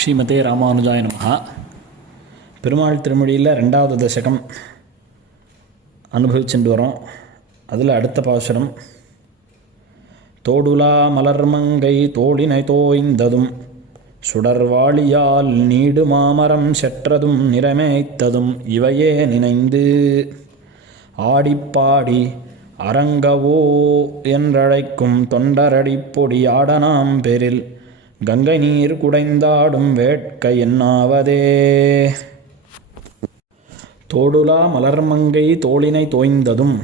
ஸ்ரீமதே ராமானுஜாய நமஹா. பெருமாள் திருமொழியில் ரெண்டாவது தசகம் அனுபவிச்சுட்டு வரோம். அதில் அடுத்த பாசுரம். தோடுலா மலர்மங்கை தோடினை தோய்ந்ததும் சுடர்வாளியால் நீடு மாமரம் செற்றதும் நிறமேய்த்ததும் இவையே நினைந்து ஆடிப்பாடி அரங்கவோ என்றழைக்கும் தொண்டரடிப்பொடி ஆடனாம் பெரில் கங்கை நீர் குடைந்தாடும் வேட்கை என்னாவதே? தோடுலா மலர்மங்கை தோளினை தோய்ந்ததும்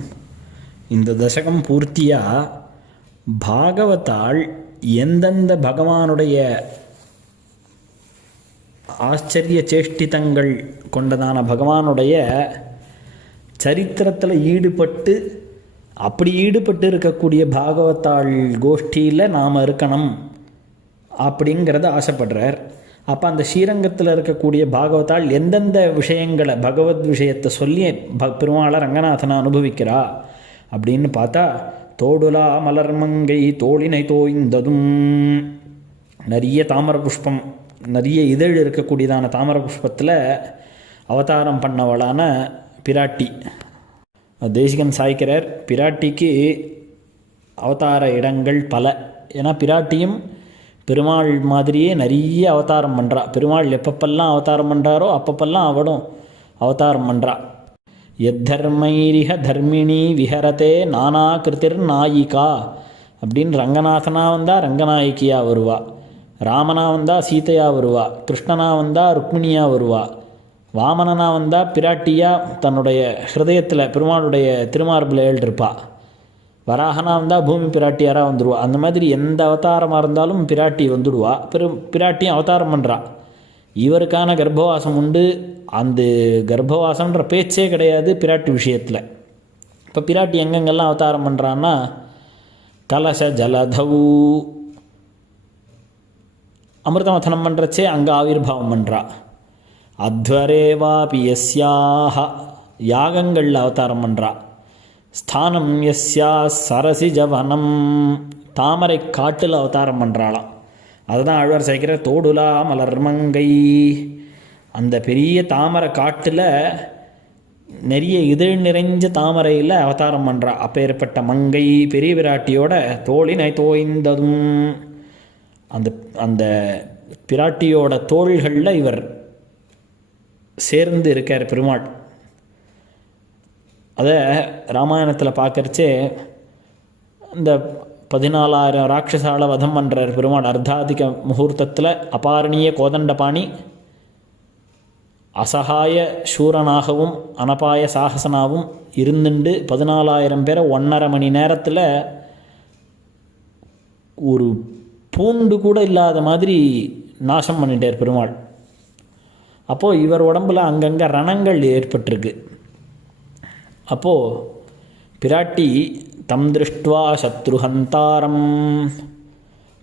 இந்த தசகம் பூர்த்தியா? பாகவத்தால் எந்தெந்த பகவானுடைய ஆச்சரிய சேஷ்டிதங்கள் கொண்டதான பகவானுடைய சரித்திரத்தில் ஈடுபட்டு அப்படி ஈடுபட்டு இருக்கக்கூடிய பாகவத்தாள் கோஷ்டியில் நாம் இருக்கணும். அப்படிங்கிறத ஆசைப்படுறார். அப்போ அந்த ஸ்ரீரங்கத்தில் இருக்கக்கூடிய பாகவத்தால் எந்தெந்த விஷயங்களை பகவத் விஷயத்தை சொல்லி ப பெருமாளை ரங்கநாதனை அனுபவிக்கிறா அப்படின்னு பார்த்தா தோடுலா மலர்மங்கை தோளினை தோய்ந்ததும் நிறைய தாமர புஷ்பம் நிறைய இதழ் இருக்கக்கூடியதான தாமர புஷ்பத்தில் அவதாரம் பண்ணவளான பிராட்டி. தேசிகன் சாய்க்கிறார். பிராட்டிக்கு அவதார இடங்கள் பல. ஏன்னா பிராட்டியும் பெருமாள் மாதிரியே நிறைய அவதாரம் பண்ணுறா பெருமாள் எப்பப்பெல்லாம் அவதாரம் பண்ணுறாரோ அப்பப்பெல்லாம் அவளும் அவதாரம் பண்ணுறா எத்தர்மைரிக தர்மிணி விஹரதே நானா கிருத்திர் நாயிகா அப்படின்னு ரங்கநாதனா வந்தால் ரங்கநாயகியாக வருவா. ராமனா வந்தால் சீதையா வருவா. கிருஷ்ணனா வந்தால் ருக்மிணியாக வருவா. வாமனனா வந்தால் பிராட்டியாக தன்னுடைய ஹிருதயத்தில் பெருமாளுடைய திருமார்பில் எழுதிருப்பாள் வராகனா வந்தால் பூமி பிராட்டியாராக வந்துடுவா அந்த மாதிரி எந்த அவதாரமாக இருந்தாலும் பிராட்டி வந்துடுவா. பிற பிராட்டியும் அவதாரம் பண்ணுறா இவருக்கான கர்ப்பவாசம் உண்டு. அந்த கர்ப்பவாசம்ன்ற பேச்சே கிடையாது பிராட்டி விஷயத்தில். இப்போ பிராட்டி எங்கெங்கெல்லாம் அவதாரம் பண்ணுறான்னா கலச ஜலதவு அமிர்தமதனம் பண்ணுறச்சே அங்கே ஆவிர்வாவம் பண்ணுறா அத்வரேவாபி யஸ்யாக யாகங்களில் அவதாரம் பண்ணுறா ஸ்தானம் எஸ்யா சரசிஜவனம் தாமரை காட்டில் அவதாரம் பண்ணுறாளாம் அதுதான் ஆழ்வார் சேர்க்கிற தோடுலா மலர்மங்கை அந்த பெரிய தாமரை காட்டில் நிறைய இதழ் நிறைஞ்ச தாமரையில் அவதாரம் பண்ணுறா அப்பேற்பட்ட மங்கை பெரிய பிராட்டியோட தோளினை தோய்ந்ததும். அந்த அந்த பிராட்டியோட தோள்களில் இவர் சேர்ந்து இருக்கார் பெருமாள். அதை ராமாயணத்தில் பார்க்கறச்சே இந்த பதினாலாயிரம் ராட்சசால வதம் பண்ணுறார் பெருமாள். அர்த்தாதிக முகூர்த்தத்தில் அபாரணிய கோதண்டபாணி அசகாய சூரனாகவும் அனபாய சாகசனாகவும் இருந்துண்டு பதினாலாயிரம் பேரை ஒன்றரை மணி நேரத்தில் ஒரு பூண்டு கூட இல்லாத மாதிரி நாசம் பண்ணிட்டார் பெருமாள். அப்போது இவர் உடம்புல அங்கங்கே ரணங்கள் ஏற்பட்டிருக்கு. அப்போது பிராட்டி தம் திருஷ்டுவா சத்ருஹந்தாரம்.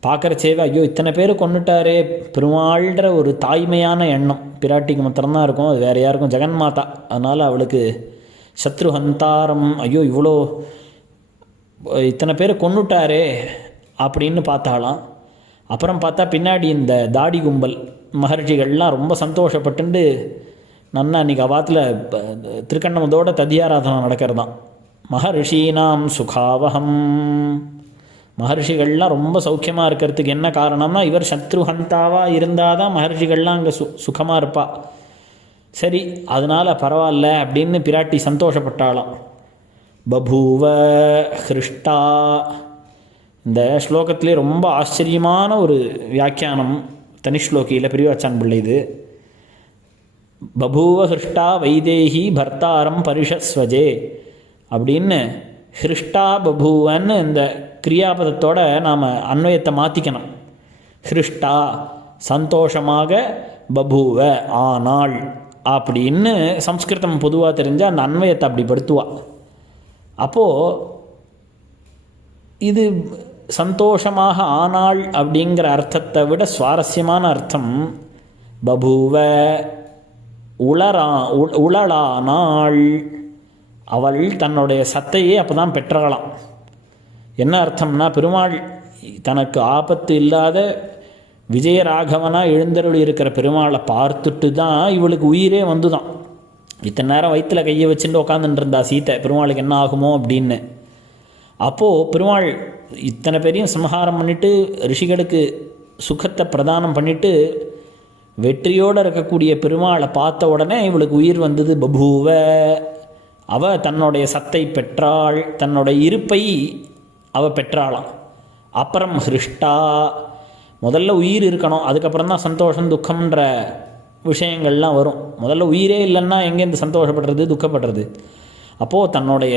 பார்க்குறச்சேவே ஐயோ இத்தனை பேர் கொண்டுட்டாரே பெருமாள்ன்ற ஒரு தாய்மையான எண்ணம். பிராட்டிக்கு மாத்திரம்தான் இருக்கும் அது வேறு யாருக்கும் ஜெகன்மாதா. அதனால் அவளுக்கு சத்ருஹந்தாரம் ஐயோ இவ்வளோ இத்தனை பேர் கொண்டுட்டாரே அப்படின்னு பார்த்தாலாம் அப்புறம் பார்த்தா பின்னாடி இந்த தாடி கும்பல் மகர்ஷிகள்லாம் ரொம்ப சந்தோஷப்பட்டுண்டு நன்னா அன்றைக்கி அவாத்தில் திருக்கண்ணமதோட நடக்கிறது தான் மகர்ஷீனாம் சுகாவகம் மகர்ஷிகள்லாம் ரொம்ப சௌக்கியமாக இருக்கிறதுக்கு என்ன காரணம்னா இவர் சத்ருஹந்தாவாக இருந்தால் தான் மகர்ஷிகள்லாம் அங்கே சு சுகமாக இருப்பா. சரி அதனால் பரவாயில்ல அப்படின்னு பிராட்டி சந்தோஷப்பட்டாளாம். பபூவ ஹிருஷ்டா. இந்த ஸ்லோகத்திலே ரொம்ப ஆச்சரியமான ஒரு வியாக்கியானம் தனிஷ்லோகியில் பிரிவாச்சான் பிள்ளை இது. பபூவ ஹிருஷ்டா வைதேகி பர்த்தாரம் பரிஷஸ்வஜே அப்படின்னு ஹிருஷ்டா பபூவன்னு இந்த கிரியாபதத்தோட நாம் அன்வயத்தை மாற்றிக்கணும் ஹிருஷ்டா சந்தோஷமாக பபூவ ஆனாள் அப்படின்னு சம்ஸ்கிருதம் பொதுவாக தெரிஞ்ச அந்த அன்வயத்தை அப்படி படுத்துவா அப்போது இது சந்தோஷமாக ஆனாள் அப்படிங்கிற அர்த்தத்தை விட சுவாரஸ்யமான அர்த்தம் பபூவ உளரா உளலானாள். அவள் தன்னுடைய சத்தையே அப்போ தான் பெற்றாளாம் என்ன அர்த்தம்னா பெருமாள் தனக்கு ஆபத்து இல்லாத விஜயராகவனாக எழுந்தருளி இருக்கிற பெருமாளை பார்த்துட்டு தான் இவளுக்கு உயிரே வந்துதான். இத்தனை நேரம் வயிற்றில் கையை வச்சுட்டு உட்காந்துட்டு இருந்தா சீத்தை பெருமாளுக்கு என்ன ஆகுமோ அப்படின்னு. அப்போது பெருமாள் இத்தனை பேரையும் சம்ஹாரம் பண்ணிவிட்டு ரிஷிகளுக்கு சுகத்தை பிரதானம் பண்ணிட்டு வெற்றியோடு இருக்கக்கூடிய பெருமாளை பார்த்த உடனே இவளுக்கு உயிர் வந்தது பபூவ. அவ தன்னுடைய சத்தை பெற்றாள் தன்னுடைய இருப்பை அவ பெற்றாளாம். அப்புறம் ஹிருஷ்டா. முதல்ல உயிர் இருக்கணும் அதுக்கப்புறம் தான் சந்தோஷம் துக்கம்ன்ற விஷயங்கள்லாம் வரும். முதல்ல உயிரே இல்லைன்னா எங்கேருந்து சந்தோஷப்படுறது துக்கப்படுறது? அப்போது தன்னுடைய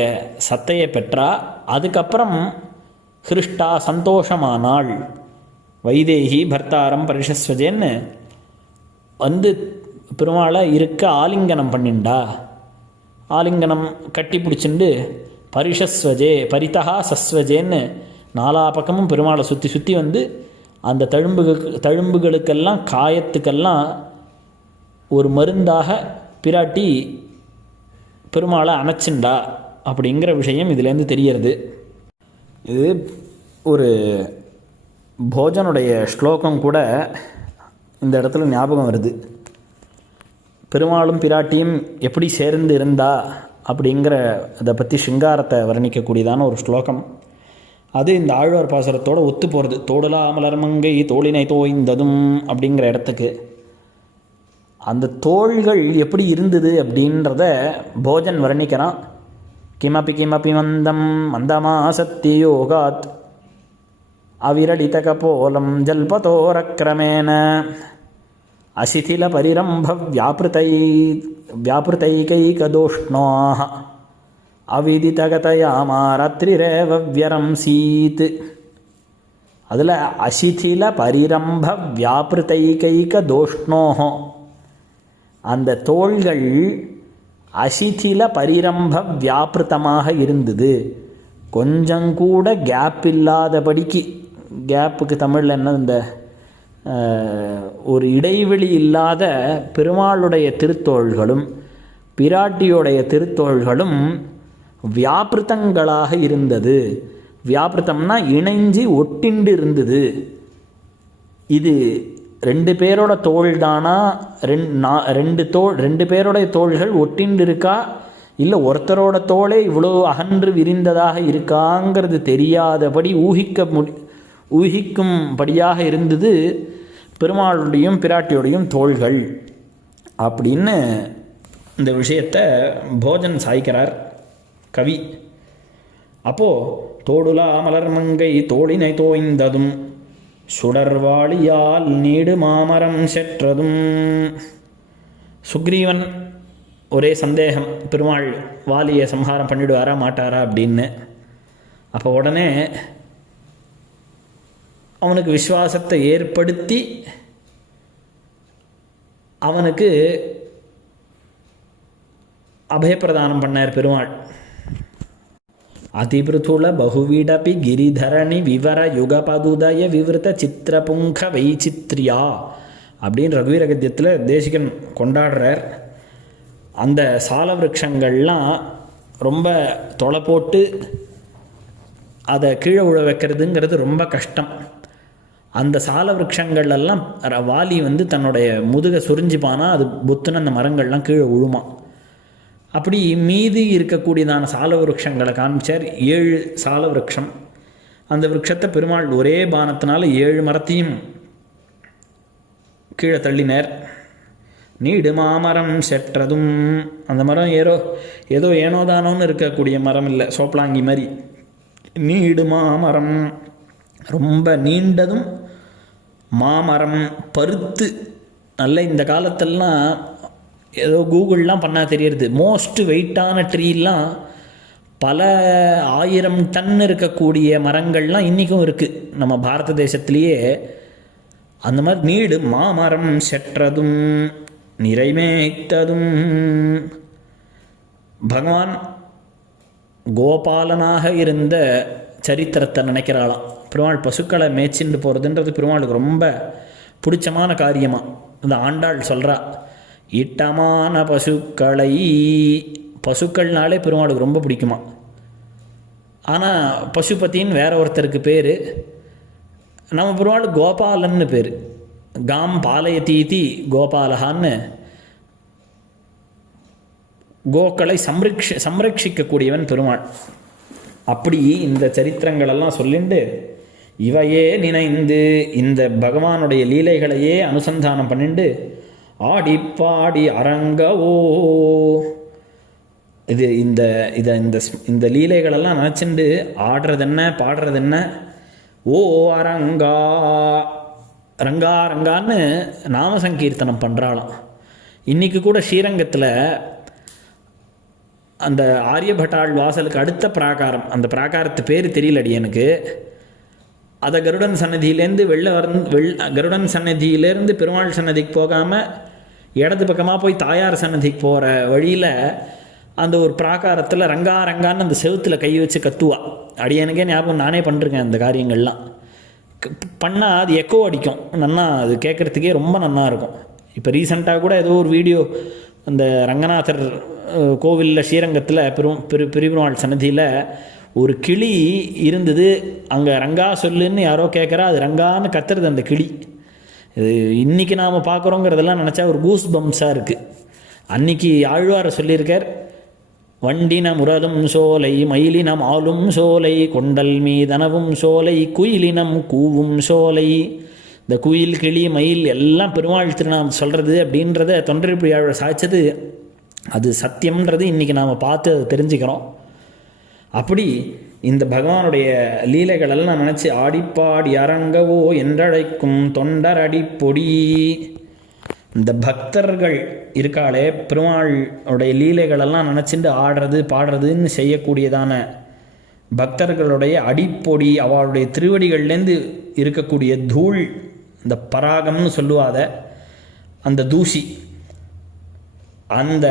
சத்தையை பெற்றா அதுக்கப்புறம் ஹிருஷ்டா சந்தோஷமானாள். வைதேகி பர்த்தாரம் பரிஷஸ்வஜேன்னு வந்து பெருமாளை இருக்க ஆலிங்கனம் பண்ணிண்டா? ஆலிங்கனம் கட்டி பிடிச்சிண்டு பரிஷஸ்வஜே பரிதா சஸ்வஜேன்னு நாலா பக்கமும் பெருமாளை சுற்றி சுற்றி வந்து அந்த தழும்புகளுக்கு தழும்புகளுக்கெல்லாம் காயத்துக்கெல்லாம் ஒரு மருந்தாக பிராட்டி பெருமாளை அணைச்சிண்டா அப்படிங்கிற விஷயம் இதுலேருந்து தெரியறது. இது ஒரு போஜனுடைய ஸ்லோகம் கூட இந்த இடத்துல ஞாபகம் வருது. பெருமாளும் பிராட்டியும் எப்படி சேர்ந்து இருந்தா அப்படிங்கிற அதை பற்றி சிங்காரத்தை வர்ணிக்கக்கூடியதான ஒரு ஸ்லோகம். அது இந்த ஆழ்வார் பாசுரத்தோட ஒத்து போகிறது தோடலா மலர்மங்கை தோளினை தோய்ந்ததும் அப்படிங்கிற இடத்துக்கு. அந்த தோள்கள் எப்படி இருந்தது அப்படின்றத போஜன் வர்ணிக்கிறான். கிமபி கிமபி மந்தம் மந்தமாசக்தி யோகாத் அவிரடிதகபோலம் ஜல்பதோரக்ரமேண. अशिथिलपरिरम्भव्यापृतै व्यापृतैकैकदोष्णाः अविदितगतया मारात्रिरेव व्यरंसीत् அதில் அசிதில பரிரம்ப வியாபிருத்தைகைக தோஷ்ணோஹோ அந்த தோள்கள் அசிதில பரிரம்ப வியாபிருத்தமாக இருந்தது கொஞ்சம் கூட கேப் இல்லாதபடிக்கு கேப்புக்கு தமிழில் என்ன இந்த அஹ், ஒரு இடைவெளி இல்லாத பெருமாளுடைய திருத்தோள்களும் பிராட்டியுடைய திருத்தோள்களும் வியாபிருத்தங்களாக இருந்தது. வியாபிருத்தம்னா இணைஞ்சு ஒட்டிண்டு இருந்தது. இது ரெண்டு பேரோட தோல் தானா ரெண் நா- ரெண்டு தோல் ரெண்டு பேரோடைய தோள்கள் ஒட்டிண்டு இருக்கா? இல்லை ஒருத்தரோட தோளே இவ்வளோ அகன்று விரிந்ததாக இருக்காங்கிறது தெரியாதபடி ஊகிக்க முடி ஊகிக்கும்படியாக இருந்தது பெருமாளுடையும் பிராட்டியுடையும் தோள்கள். அப்படின்னு இந்த விஷயத்தை போஜன் சாய்க்கிறார் கவி. அப்போது தோடுலா மலர்மங்கை தோளினை தோய்ந்ததும் சுடர்வாளியால் நீடு மாமரம் செற்றதும். சுக்ரீவன் ஒரே சந்தேகம் பெருமாள் வாலியை சம்ஹாரம் பண்ணிடுவாரா மாட்டாரா? அப்படின்னு. அப்போ உடனே அவனுக்கு விசுவாசத்தை ஏற்படுத்தி அவனுக்கு அபயப்பிரதானம் பண்ணார் பெருமாள். அதிபிருதுல பகுவிடபி கிரிதரணி விவர யுகபகுதய விவிருத்த சித்திரபுங்க வைச்சித்ரியா அப்படின்னு ரகுவீர கத்தியத்தில் தேசிகன் கொண்டாடுறார். அந்த சால விரக்ஷங்கள்லாம் ரொம்ப தொலை போட்டு அதை கீழே விழ வைக்கிறதுங்கிறது ரொம்ப கஷ்டம். அந்த சால விருட்சங்கள் எல்லாம் வாலி வந்து தன்னுடைய முதுகை சுரிஞ்சுப்பானா அது புத்துன்னு அந்த மரங்கள்லாம் கீழே உழுமா. அப்படி மீதி இருக்கக்கூடியதான சால விருட்சங்களை காமிச்சார் ஏழு சால விரக்ஷம் அந்த விரக்ஷத்தை பெருமாள் ஒரே பானத்தினால ஏழு மரத்தையும் கீழே தள்ளினார். நீடு மாமரம் செற்றதும் அந்த மரம் ஏதோ ஏதோ ஏனோதானோன்னு இருக்கக்கூடிய மரம் இல்லை சோப்லாங்கி மாதிரி. நீடு மாமரம் ரொம்ப நீண்டதும் மாமரம் பருத்து. நல்ல இந்த காலத்திலலாம் ஏதோ கூகுள்லாம் பண்ணால் தெரியறது. மோஸ்ட் வெயிட்டான ட்ரீலாம் பல ஆயிரம் டன் இருக்கக்கூடிய மரங்கள்லாம் இன்றைக்கும் இருக்குது நம்ம பாரத தேசத்துலேயே அந்த மாதிரி நீடு மாமரம் செற்றதும் நிறைமேய்த்ததும் பகவான் கோபாலனாக இருந்த சரித்திரத்தை நினைக்கிறாளாம். பெருமாள் பசுக்களை மேய்ச்சிண்டு போகிறதுன்றது பெருமாளுக்கு ரொம்ப பிடிச்சமான காரியமாக இந்த ஆண்டாள் சொல்கிறா இட்டமான பசுக்களை பசுக்கள்னாலே பெருமாளுக்கு ரொம்ப பிடிக்குமா. ஆனால் பசுபத்தின்னு வேற ஒருத்தருக்கு பேர் நம்ம பெருமாள் கோபாலன்னு பேர். காம் பாலயதீதி கோபாலகான்னு கோக்களை சம்ரக்ஷ சம்ரட்சிக்கக்கூடியவன் பெருமாள். அப்படி இந்த சரித்திரங்களெல்லாம் சொல்லிண்டு இவையே நினைந்து இந்த பகவானுடைய லீலைகளையே அனுசந்தானம் பண்ணிண்டு ஆடிப்பாடி அரங்கவோ. இது இந்த இதை இந்த ஸ்- இந்த லீலைகளெல்லாம் நினச்சிண்டு ஆடுறது என்ன பாடுறது என்ன ஓ அரங்கா ரங்கா ரங்கான்னு நாம சங்கீர்த்தனம் பண்ணுறாளாம் இன்றைக்கி கூட ஸ்ரீரங்கத்தில் அந்த ஆரியபட்டாள் வாசலுக்கு அடுத்த பிராகாரம் அந்த பிராகாரத்து பேர் தெரியலடி எனக்கு. அதை கருடன் சன்னதியிலேருந்து வெளில வர வெள் கருடன் சன்னதியிலேருந்து பெருமாள் சன்னதிக்கு போகாமல் இடது பக்கமாக போய் தாயார் சன்னதிக்கு போகிற வழியில் அந்த ஒரு பிராகாரத்தில் ரங்கா ரங்கான்னு அந்த செவுத்தில் கை வச்சு கத்துவா. அடியனுக்கே ஞாபகம் நானே பண்ணுறேன் அந்த காரியங்கள்லாம். பண்ணால் அது எக்கோ அடிக்கும். நன்னா அது கேட்குறதுக்கே ரொம்ப நன்னா இருக்கும். இப்போ ரீசெண்டாக கூட ஏதோ ஒரு வீடியோ அந்த ரங்கநாதர் கோவிலில் ஸ்ரீரங்கத்தில் பெரும் பெரு பெருமாள் சன்னதியில் ஒரு கிளி இருந்தது அங்கே ரங்கா சொல்லுன்னு யாரோ கேட்குறா அது ரங்கான்னு கத்துறது அந்த கிளி. இது இன்றைக்கி நாம் பார்க்குறோங்கிறதெல்லாம் நினச்சா ஒரு கூஸ் பம்ஸாக இருக்குது அன்னைக்கு ஆழ்வார சொல்லியிருக்கார் வண்டின முரலும் சோலை மயிலினம் ஆளும் சோலை கொண்டல் மீதனவும் சோலை குயிலினம் கூவும் சோலை. இந்த குயில் கிளி மயில் எல்லாம் பெருமாள் திருநாம் சொல்கிறது அப்படின்றத தொண்டரிப்புழியாழ்வார் சாய்ச்சது அது சத்தியம்ன்றது இன்றைக்கி நாம் பார்த்து அதை தெரிஞ்சுக்கிறோம். அப்படி இந்த பகவானுடைய லீலைகளெல்லாம் நினச்சி ஆடிப்பாடி அரங்கவோ என்றழைக்கும் தொண்டர் அடிப்பொடி இந்த பக்தர்கள் இருக்காளே பெருமாளுடைய லீலைகளெல்லாம் நினச்சிட்டு ஆடுறது பாடுறதுன்னு செய்யக்கூடியதான பக்தர்களுடைய அடிப்பொடி அவளுடைய திருவடிகள்லேருந்து இருக்கக்கூடிய தூள் இந்த பராகம்னு சொல்லுவாத அந்த தூசி. அந்த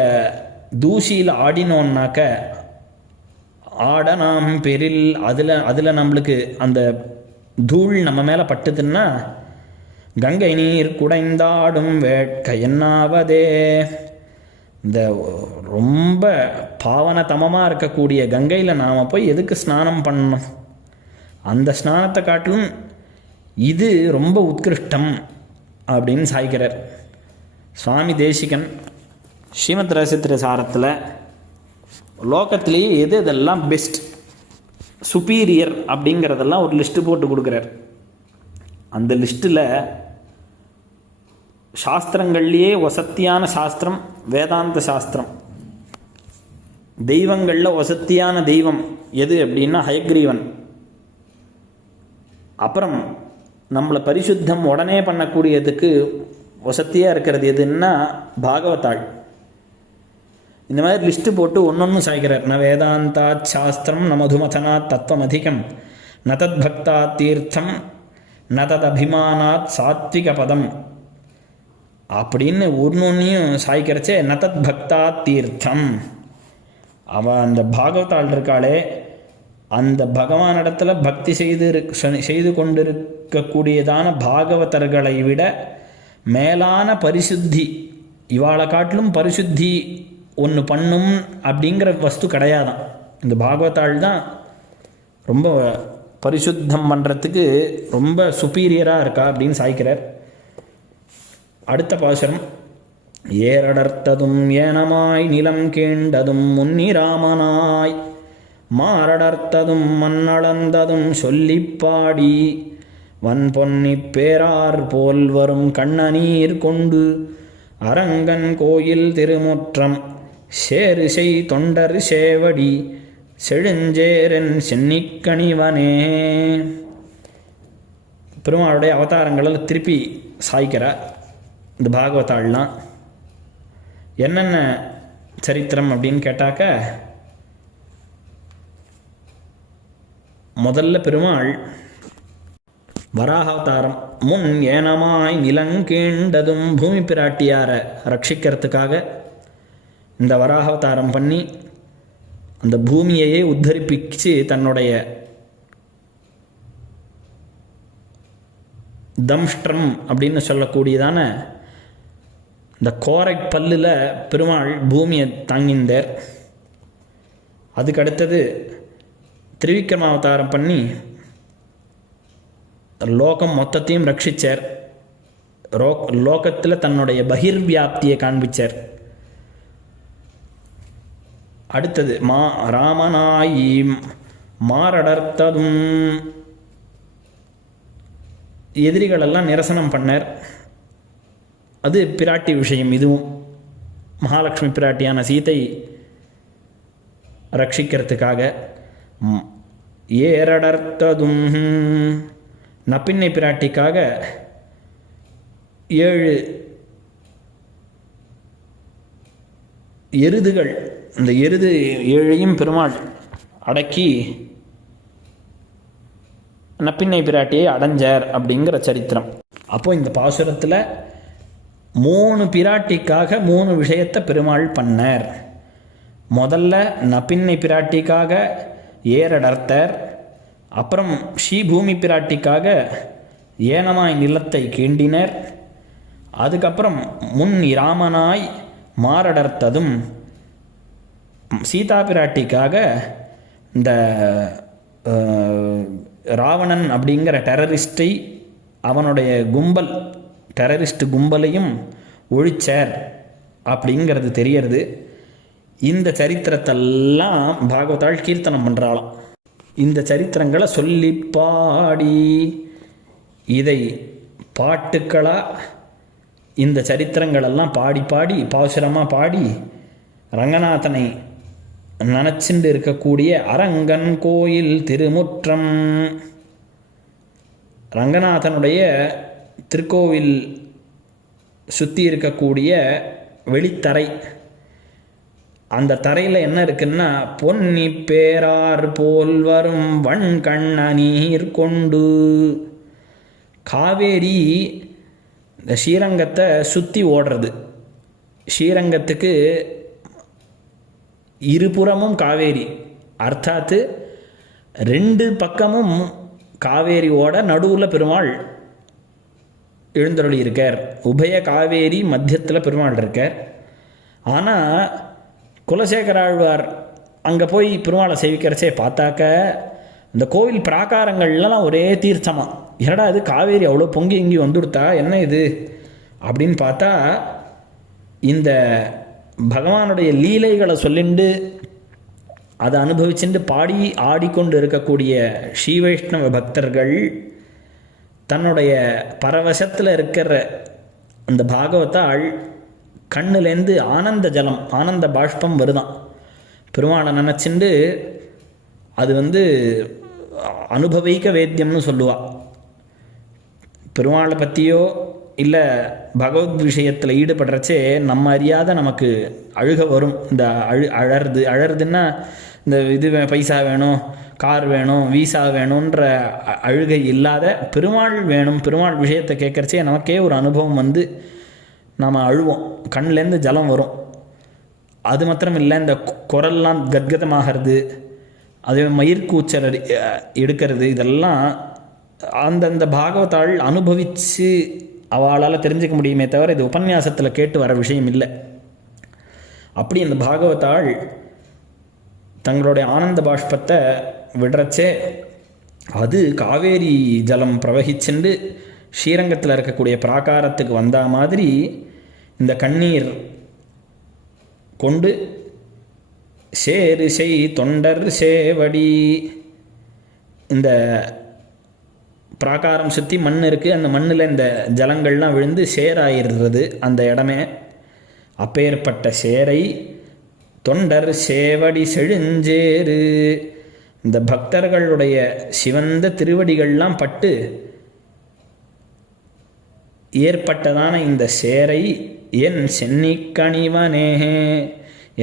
தூசியில் ஆடினோன்னாக்க ஆட நாம் பெரில் அதில் அதில் நம்மளுக்கு அந்த தூள் நம்ம மேலே பட்டுதுன்னா கங்கை நீர் குடைந்தாடும் வேட்கையன்னாவதே இந்த ரொம்ப பாவனதமமாக இருக்கக்கூடிய கங்கையில் நாம் போய் எதுக்கு ஸ்நானம் பண்ணணும்? அந்த ஸ்நானத்தை காட்டிலும் இது ரொம்ப உத்கிருஷ்டம் அப்படின்னு சாய்க்கிறார் சுவாமி தேசிகன் ஸ்ரீமத் ரசித்திர சாரத்தில் லோகத்திலேயே எது இதெல்லாம் பெஸ்ட் சுப்பீரியர் அப்படிங்கிறதெல்லாம் ஒரு லிஸ்ட்டு போட்டு கொடுக்குறார். அந்த லிஸ்ட்டில் சாஸ்திரங்கள்லேயே வசத்தியான சாஸ்திரம் வேதாந்த சாஸ்திரம். தெய்வங்களில் வசத்தியான தெய்வம் எது அப்படின்னா ஹயக்ரீவன். அப்புறம் நம்மளை பரிசுத்தம் உடனே பண்ணக்கூடியதுக்கு வசத்தியாக இருக்கிறது எதுன்னா பாகவதாள். இந்த மாதிரி லிஸ்ட்டு போட்டு ஒன்றொன்றும் சாய்க்கிறார். ந வேதாந்தாத் சாஸ்திரம் ந மதுமதனா தத்துவம் அதிகம் ந தத் பக்தா தீர்த்தம். ந தத் அபிமானாத் சாத்விக பதம் அப்படின்னு ஒன்னொன்னையும் சாய்க்கிறச்சே ந தத் பக்தா தீர்த்தம். அவ அந்த பாகவதாள் இருக்காளே அந்த பகவானிடத்துல பக்தி செய்து செய்து கொண்டிருக்கக்கூடியதான பாகவதர்களை விட மேலான பரிசுத்தி இவாளை காட்டிலும் பரிசுத்தி ஒன்று பண்ணும் அப்படிங்கிற வஸ்து கிடையாதான். இந்த பாகவதாள் தான் ரொம்ப பரிசுத்தம் பண்ணுறதுக்கு ரொம்ப சுப்பீரியராக இருக்கா அப்படின்னு சாய்க்கிறார். அடுத்த பாசுரம். ஏரடர்த்ததும் ஏனமாய் நிலம் கேண்டதும் முன்னிராமனாய். மாரடர்த்ததும் மண்ணளந்ததும் சொல்லிப் பாடி வன் பொன்னிப் பேரார் போல் வரும் கண்ணநீர் கொண்டு அரங்கன் கோயில் திருமுற்றம் சேரு செய் தொண்டர் சேவடி செழுஞ்சேரன் சென்னிக்கணிவனே பெருமாளுடைய அவதாரங்களில் திருப்பி சாய்க்கிறார் இந்த பாகவதாள்லாம் என்னென்ன சரித்திரம் அப்படின்னு கேட்டாக்க முதல்ல பெருமாள் வராக அவதாரம் முன் ஏனமாய் நிலங்கீண்டதும் பூமி பிராட்டியாரை ரட்சிக்கிறதுக்காக இந்த வராகவதாரம் பண்ணி அந்த பூமியையே உத்தரிப்பிச்சு தன்னுடைய தம்ஷ்டம் அப்படின்னு சொல்லக்கூடியதான இந்த கோரை பல்லில் பெருமாள் பூமியை தாங்கிந்தார் அதுக்கு அடுத்தது திரிவிக்ரம அவதாரம் பண்ணி லோகம் மொத்தத்தையும் ரட்சித்தார் ரோ லோகத்தில் தன்னுடைய பகிர்வியாப்தியை காண்பிச்சார். அடுத்தது மா ராமனாயி மாரடர்த்ததும். எதிரிகளெல்லாம் நிரசனம் பண்ணார். அது பிராட்டி விஷயம் இதுவும். மகாலட்சுமி பிராட்டியான சீத்தை ரட்சிக்கிறதுக்காக. ஏரடர்த்ததும் நப்பின்னை பிராட்டிக்காக ஏழு எருதுகள் இந்த எருது ஏழையும் பெருமாள் அடக்கி நப்பின்னை பிராட்டியை அடைஞ்சார் அப்படிங்கிற சரித்திரம். அப்போ இந்த பாசுரத்தில் மூணு பிராட்டிக்காக மூணு விஷயத்தை பெருமாள் பண்ணார். முதல்ல நப்பின்னை பிராட்டிக்காக ஏரடர்த்தர் அப்புறம் ஸ்ரீபூமி பிராட்டிக்காக ஏனமாய் நிலத்தை கீண்டினர். அதுக்கப்புறம் முன் இராமனாய் மாரடர்த்ததும் சீதா பிராட்டிக்காக இந்த ராவணன் அப்படிங்கிற டெரரிஸ்டை அவனுடைய கும்பல் டெரரிஸ்ட் கும்பலையும் ஒழிச்சார் அப்படிங்கிறது தெரியறது. இந்த சரித்திரத்தெல்லாம் பாகவதாள் கீர்த்தனம் பண்ணுறாளாம் இந்த சரித்திரங்களை சொல்லி பாடி இதை பாட்டுக்களாக இந்த சரித்திரங்களெல்லாம் பாடி பாடி பாசுரமாக பாடி ரங்கநாதனை நினச்சிண்டு இருக்கக்கூடிய அரங்கன் கோயில் திருமுற்றம். ரங்கநாதனுடைய திருக்கோவில் சுற்றி இருக்கக்கூடிய வெளித்தரை. அந்த தரையில் என்ன இருக்குன்னா பொன்னி பேரார் போல் வரும் வண் கண்ண நீர் கொண்டு. காவேரி இந்த ஸ்ரீரங்கத்தை சுற்றி ஓடுறது. ஸ்ரீரங்கத்துக்கு இருபுறமும் காவேரி. அர்த்தாத்து ரெண்டு பக்கமும் காவேரி ஓட நடுவில் பெருமாள் எழுந்தருளி இருக்கார் உபய காவேரி மத்தியத்தில் பெருமாள் இருக்கார். ஆனால் குலசேகராழ்வார் அங்கே போய் பெருமாளை சேவிக்கிறச்சே பார்த்தாக்க இந்த கோவில் பிராகாரங்கள்லாம் ஒரே தீர்த்தமாக என்னடா இது காவேரி அவ்வளோ பொங்கி இங்கி வந்துடுத்தா என்ன இது? அப்படின்னு பார்த்தா இந்த பகவானுடைய லீலைகளை சொல்லிண்டு அதை அனுபவிச்சுட்டு பாடி ஆடிக்கொண்டு இருக்கக்கூடிய ஸ்ரீ வைஷ்ணவ பக்தர்கள் தன்னுடைய பரவசத்தில் இருக்கிற அந்த பாகவத்தால் கண்ணுலேருந்து ஆனந்த ஜலம் ஆனந்த பாஷ்பம் வருதான். பெருமாளை நினச்சிண்டு அது வந்து அனுபவிக்க வேத்தியம்னு சொல்லுவாள் பெருமாளை பற்றியோ இல்லை பகவத் விஷயத்தில் ஈடுபடுறச்சே நம்ம அறியாத நமக்கு அழுக வரும். இந்த அழு அழறது அழறதுன்னா இந்த இது வே- பைசா வேணும் கார் வேணும் வீசா வேணுன்ற அ- அழுகை இல்லாத பெருமாள் வேணும். பெருமாள் விஷயத்தை கேட்குறச்சே நமக்கே ஒரு அனுபவம் வந்து நாம் அழுவோம். கண்லேருந்து ஜலம் வரும். அது மாத்திரம் இல்லை இந்த குரல்லாம் கத்கதமாகிறது அதே மயிர்கூச்சல் எடுக்கிறது இதெல்லாம் அந்தந்த பாகவத்தால் அனுபவித்து அவளால் தெரிஞ்சுக்க முடியுமே தவிர இது உபன்யாசத்தில் கேட்டு வர விஷயம் இல்லை. அப்படி அந்த பாகவதாள் தங்களுடைய ஆனந்த பாஷ்பத்தை விடுறச்சே அது காவேரி ஜலம் பிரவகிச்சென்று ஸ்ரீரங்கத்தில் இருக்கக்கூடிய பிராகாரத்துக்கு வந்த மாதிரி இந்த கண்ணீர் கொண்டு சேரிசை தொண்டர் சேவடி இந்த பிராகாரம் சுற்றி மண் இருக்குது அந்த மண்ணில் இந்த ஜலங்கள்லாம் விழுந்து சேராயிடுறது அந்த இடமே. அப்பேற்பட்ட சேரை தொண்டர் சேவடி செழுஞ்சேரு இந்த பக்தர்களுடைய சிவந்த திருவடிகள்லாம் பட்டு ஏற்பட்டதான இந்த சேரை என் சென்னிக்கணிவனேஹே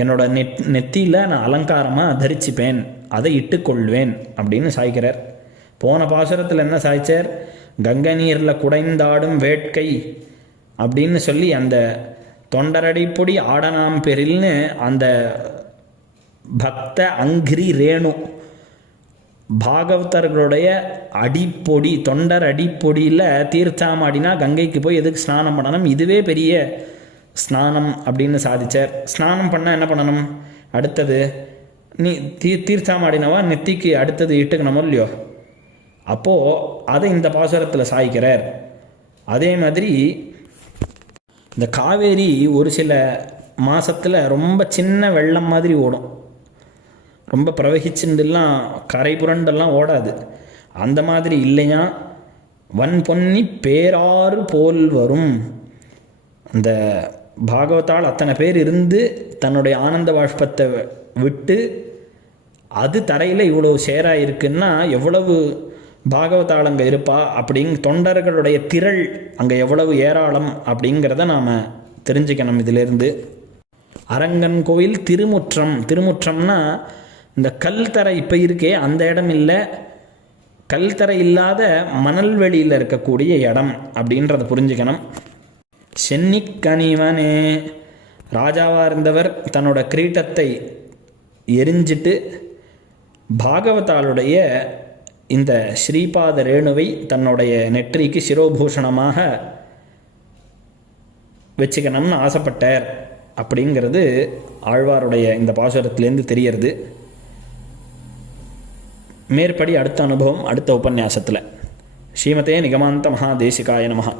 என்னோட நெத் நெத்தியில் நான் அலங்காரமாக தரிச்சுப்பேன். அதை இட்டுக்கொள்வேன் அப்படின்னு சாய்க்கிறார். போன பாசுரத்தில் என்ன சாய்ச்சார்? கங்கை நீரில் குடைந்தாடும் வேட்கை அப்படின்னு சொல்லி அந்த தொண்டரடிப்பொடி ஆடனாம் பெரில்னு அந்த பக்த அங்கிரி ரேணு பாகவதர்களுடைய அடிப்பொடி தொண்டர் அடிப்பொடியில் தீர்த்தாமாடினா கங்கைக்கு போய் எதுக்கு ஸ்நானம் பண்ணணும்? இதுவே பெரிய ஸ்நானம் அப்படின்னு சாதிச்சார். ஸ்நானம் பண்ணால் என்ன பண்ணணும்? அடுத்தது நீ தீ தீர்த்தாமாடினவா நெத்திக்கு அடுத்தது இட்டுக்கணுமோ இல்லையோ? அப்போது அதை இந்த பாசுரத்தில் சாய்க்கிறார். அதே மாதிரி இந்த காவேரி ஒரு சில மாதத்தில் ரொம்ப சின்ன வெள்ளம் மாதிரி ஓடும். ரொம்ப பிரவகிச்சுண்டுலாம் கரை புரண்டெல்லாம் ஓடாது. அந்த மாதிரி இல்லையா? வன் பொன்னி பேராறு போல் வரும். அந்த பாகவத்தால் அத்தனை பேர் இருந்து தன்னுடைய ஆனந்த பாஷ்பத்தை விட்டு அது தரையில் இவ்வளோ சேராக இருக்குன்னா எவ்வளவு பாகவதாள் அங்கே இருப்பா அப்படிங் தொண்டர்களுடைய திரள் அங்கே எவ்வளவு ஏராளம் அப்படிங்கிறத நாம் தெரிஞ்சுக்கணும் இதிலிருந்து. அரங்கன் கோயில் திருமுற்றம் திருமுற்றம்னா இந்த கல் தரை இப்போ இருக்கே அந்த இடம் இல்லை. கல் தரை இல்லாத மணல் வெளியில் இருக்கக்கூடிய இடம் அப்படின்றத புரிஞ்சுக்கணும். சென்னிக்கணிவனே ராஜாவாக இருந்தவர் தன்னோட கிரீட்டத்தை எரிஞ்சிட்டு பாகவதாளுடைய இந்த ஸ்ரீபாத ரேணுவை தன்னுடைய நெற்றிக்கு சிரோபூஷணமாக வச்சுக்கணும்னு ஆசைப்பட்டார். அப்படிங்கிறது ஆழ்வாருடைய இந்த பாசுரத்திலேருந்து தெரியறது. மேற்படி அடுத்த அனுபவம் அடுத்த உபன்யாசத்தில். ஸ்ரீமதே நிகமாந்த மகாதேசிகாய நமகா